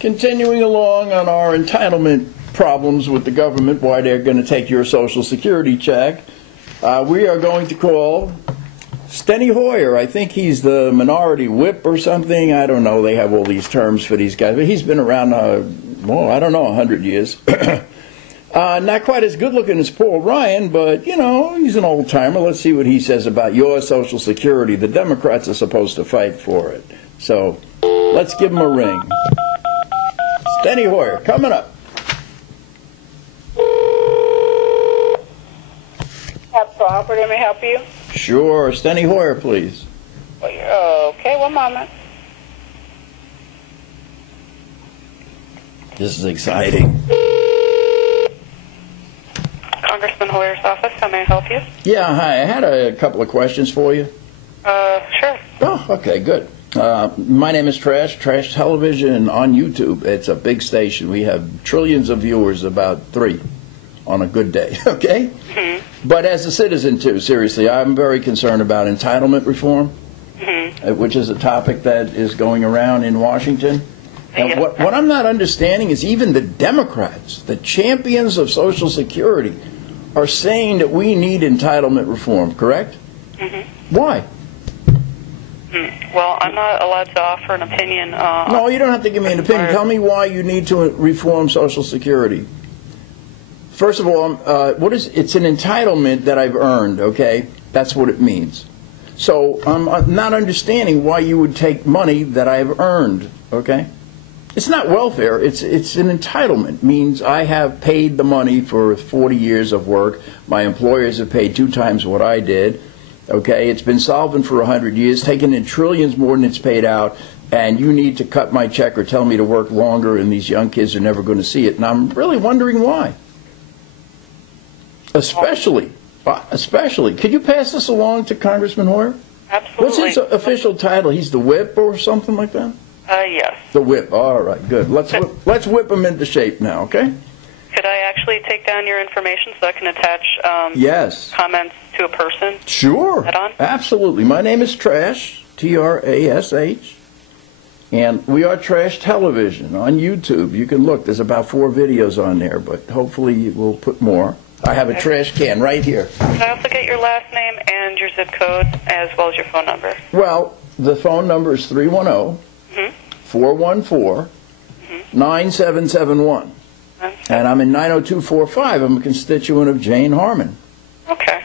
Continuing along on our entitlement problems with the government, why they're going to take your Social Security check, we are going to call Steny Hoyer. I think he's the minority whip or something. I don't know. They have all these terms for these guys. But he's been around, well, I don't know, 100 years. Not quite as good looking as Paul Ryan, but, you know, he's an old timer. Let's see what he says about your Social Security. The Democrats are supposed to fight for it. So let's give him a ring. Steny Hoyer, coming up. Operator, may I help you? Sure. Steny Hoyer, please. Okay, one moment. This is exciting. Congressman Hoyer's office, how may I help you? Yeah, hi. I had a couple of questions for you. Sure. Oh, okay, good. My name is Trash Television on YouTube. It's a big station. We have trillions of viewers, about 3 on a good day, okay? Mm-hmm. But as a citizen, too, seriously, I'm very concerned about entitlement reform, which is a topic that is going around in Washington. And what I'm not understanding is even the Democrats, the champions of Social Security, are saying that we need entitlement reform, correct? Mm-hmm. Why? Well, I'm not allowed to offer an opinion. No, you don't have to give me an opinion. Tell me why you need to reform Social Security. First of all, it's an entitlement that I've earned, okay? That's what it means. So I'm not understanding why you would take money that I've earned, okay? It's not welfare. It's an entitlement. It means I have paid the money for 40 years of work. My employers have paid 2 times what I did, okay? It's been solvent for 100 years, taken in trillions more than it's paid out, and you need to cut my check or tell me to work longer, and these young kids are never going to see it. And I'm really wondering why. Especially, could you pass this along to Congressman Hoyer? Absolutely. What's his official title? He's the whip or something like that? Yes. The whip. All right, good. Let's whip him into shape now, okay? Could I actually take down your information so I can attach yes. comments to a person? Sure. Head-on? Absolutely. My name is Trash, Trash, and we are Trash Television on YouTube. You can look. There's about 4 videos on there, but hopefully we'll put more. I have a trash can right here. Can I also get your last name and your zip code as well as your phone number? Well, the phone number is 310-414-9771. And I'm in 90245. I'm a constituent of Jane Harmon. Okay.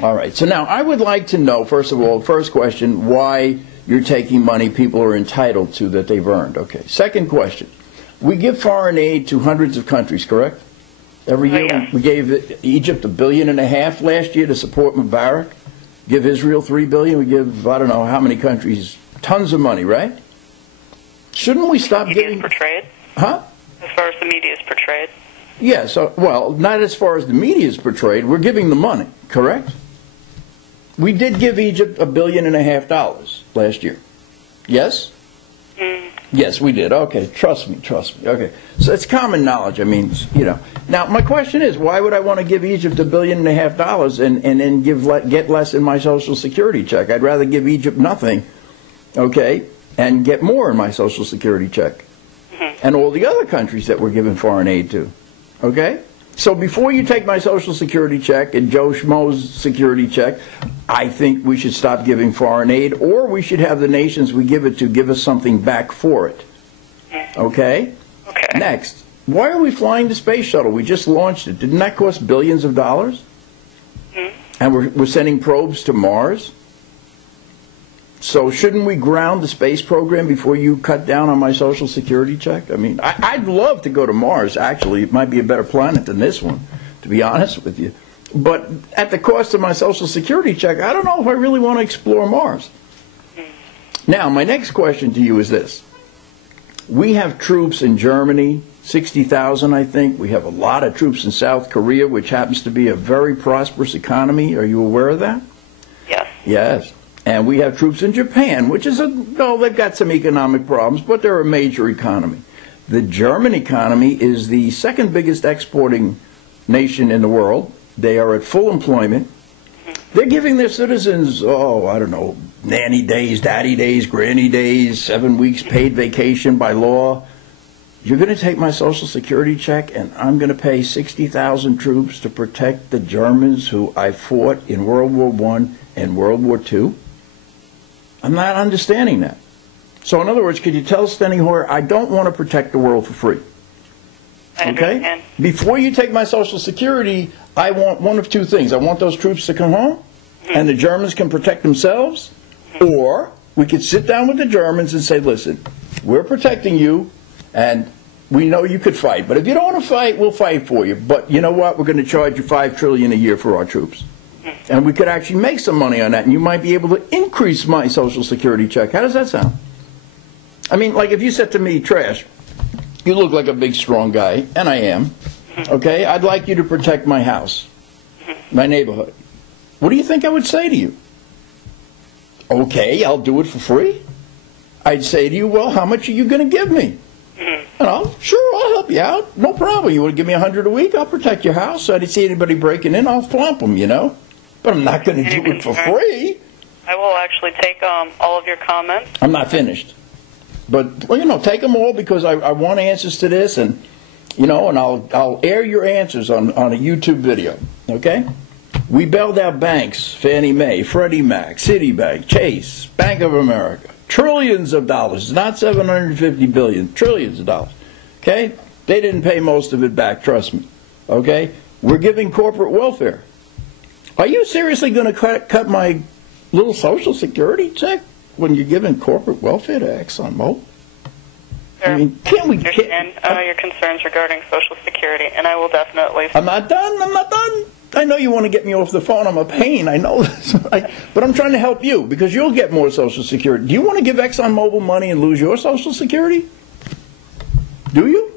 All right. So now I would like to know, first of all, first question, why you're taking money people are entitled to that they've earned. Okay. Second question. We give foreign aid to hundreds of countries, correct? Every year we gave Egypt $1.5 billion last year to support Mubarak. Give Israel $3 billion. We give, I don't know how many countries, tons of money, right? Shouldn't we stop giving? Portrayed? Huh? As far as the media is portrayed? Yes. Well, not as far as the media is portrayed. We're giving the money, correct? We did give Egypt $1.5 billion last year. Yes? Yes, we did. Okay, trust me. Okay, so it's common knowledge. I mean, you know. Now, my question is, why would I want to give Egypt $1.5 billion and then get less in my Social Security check? I'd rather give Egypt nothing, okay, and get more in my Social Security check, and all the other countries that we're giving foreign aid to, okay? So before you take my Social Security check and Joe Schmo's security check, I think we should stop giving foreign aid, or we should have the nations we give it to give us something back for it. Okay? Okay. Next, why are we flying the space shuttle? We just launched it. Didn't that cost billions of dollars? And we're sending probes to Mars? So shouldn't we ground the space program before you cut down on my Social Security check? I mean, I'd love to go to Mars, actually. It might be a better planet than this one, to be honest with you. But at the cost of my Social Security check, I don't know if I really want to explore Mars. Now, my next question to you is this. We have troops in Germany, 60,000, I think. We have a lot of troops in South Korea, which happens to be a very prosperous economy. Are you aware of that? Yes. Yes. And we have troops in Japan, which is they've got some economic problems, but they're a major economy. The German economy is the second biggest exporting nation in the world. They are at full employment. They're giving their citizens, I don't know, nanny days, daddy days, granny days, 7 weeks paid vacation by law. You're going to take my Social Security check and I'm going to pay 60,000 troops to protect the Germans who I fought in World War I and World War II? I'm not understanding that. So in other words, could you tell Steny Hoyer, I don't want to protect the world for free? I understand. Before you take my Social Security, I want one of two things. I want those troops to come home, and the Germans can protect themselves, or we could sit down with the Germans and say, listen, we're protecting you, and we know you could fight. But if you don't want to fight, we'll fight for you. But you know what? We're going to charge you $5 trillion a year for our troops. And we could actually make some money on that, and you might be able to increase my Social Security check. How does that sound? I mean, like if you said to me, Trash, you look like a big, strong guy, and I am. Okay? I'd like you to protect my house, my neighborhood. What do you think I would say to you? Okay, I'll do it for free. I'd say to you, well, how much are you going to give me? Sure, I'll help you out. No problem. You want to give me $100 a week? I'll protect your house. So I didn't see anybody breaking in, I'll flump them, you know. But I'm not going to do it for free. I will actually take all of your comments. I'm not finished. But, well, you know, take them all because I want answers to this, and, you know, and I'll air your answers on a YouTube video, okay? We bailed out banks, Fannie Mae, Freddie Mac, Citibank, Chase, Bank of America. Trillions of dollars, not $750 billion, trillions of dollars, okay? They didn't pay most of it back, trust me, okay? We're giving corporate welfare. Are you seriously going to cut my little Social Security check when you're giving corporate welfare to ExxonMobil? Sure. I mean, can't we... understand your concerns regarding Social Security, and I will definitely... I'm not done. I know you want to get me off the phone. I'm a pain. I know this. But I'm trying to help you because you'll get more Social Security. Do you want to give ExxonMobil money and lose your Social Security? Do you?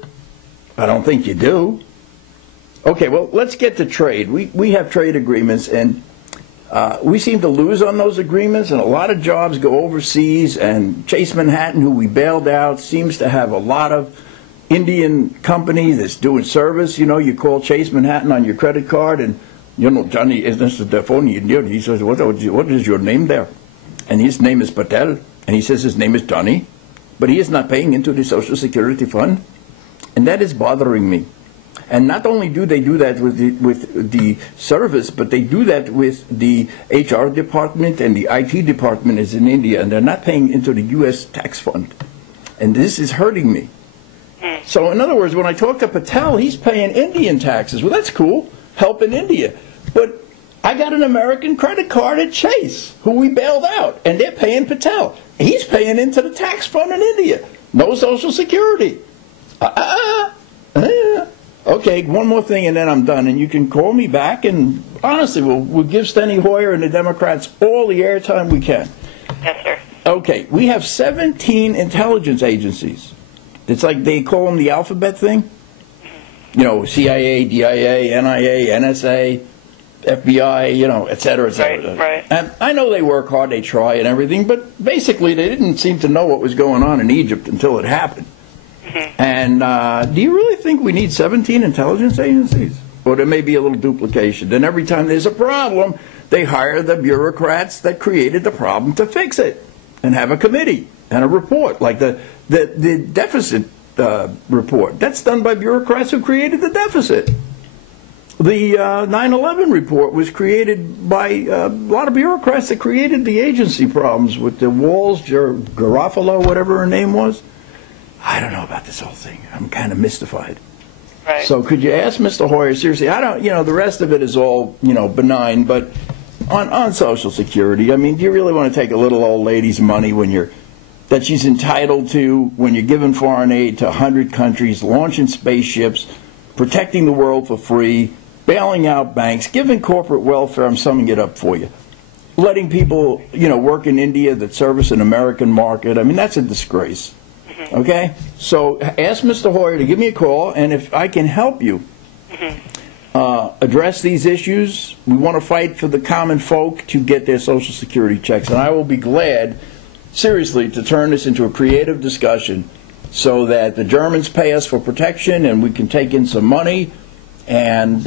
I don't think you do. Okay, well, let's get to trade. We have trade agreements, and we seem to lose on those agreements, and a lot of jobs go overseas, and Chase Manhattan, who we bailed out, seems to have a lot of Indian company that's doing service. You know, you call Chase Manhattan on your credit card, and, you know, Johnny, is the phone Indian? He says, what is your name there? And his name is Patel, and he says his name is Johnny, but he is not paying into the Social Security fund, and that is bothering me. And not only do they do that with the service, but they do that with the HR department, and the IT department is in India, and they're not paying into the U.S. tax fund. And this is hurting me. So in other words, when I talk to Patel, he's paying Indian taxes. Well, that's cool, helping India. But I got an American credit card at Chase, who we bailed out, and they're paying Patel. He's paying into the tax fund in India. No Social Security. Okay, one more thing and then I'm done, and you can call me back, and honestly, we'll give Steny Hoyer and the Democrats all the airtime we can. Yes, sir. Okay, we have 17 intelligence agencies. It's like they call them the alphabet thing. You know, CIA, DIA, NIA, NSA, FBI, you know, et cetera, et cetera. Right. And I know they work hard, they try and everything, but basically they didn't seem to know what was going on in Egypt until it happened. And do you really think we need 17 intelligence agencies? Or there may be a little duplication. Then every time there's a problem, they hire the bureaucrats that created the problem to fix it, and have a committee and a report, like the deficit report. That's done by bureaucrats who created the deficit. The 9/11 report was created by a lot of bureaucrats that created the agency problems with the Walls, Garofalo, whatever her name was. I don't know about this whole thing. I'm kind of mystified. Right. So could you ask Mr. Hoyer, seriously, I don't, you know, the rest of it is all, you know, benign, but on Social Security, I mean, do you really want to take a little old lady's money that she's entitled to when you're giving foreign aid to 100 countries, launching spaceships, protecting the world for free, bailing out banks, giving corporate welfare, I'm summing it up for you, letting people, you know, work in India that service an American market? I mean, that's a disgrace. Okay? So ask Mr. Hoyer to give me a call, and if I can help you address these issues, we want to fight for the common folk to get their Social Security checks. And I will be glad, seriously, to turn this into a creative discussion so that the Germans pay us for protection and we can take in some money, and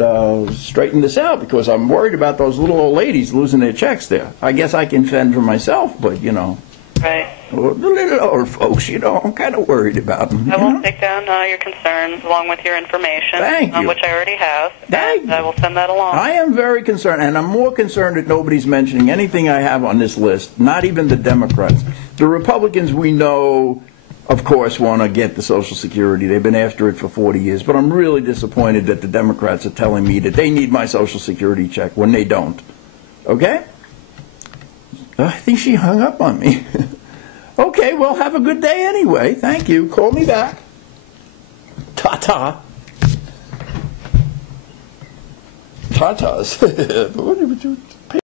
straighten this out, because I'm worried about those little old ladies losing their checks there. I guess I can fend for myself, but, you know. Right. The little old folks, you know, I'm kind of worried about them. I will take down your concerns along with your information, Thank you. which I already have, Thank and you. I will send that along. I am very concerned, and I'm more concerned that nobody's mentioning anything I have on this list, not even the Democrats. The Republicans, we know, of course, want to get the Social Security. They've been after it for 40 years, but I'm really disappointed that the Democrats are telling me that they need my Social Security check when they don't. Okay? I think she hung up on me. Okay, well, have a good day anyway. Thank you. Call me back. Ta-ta. Ta-tas.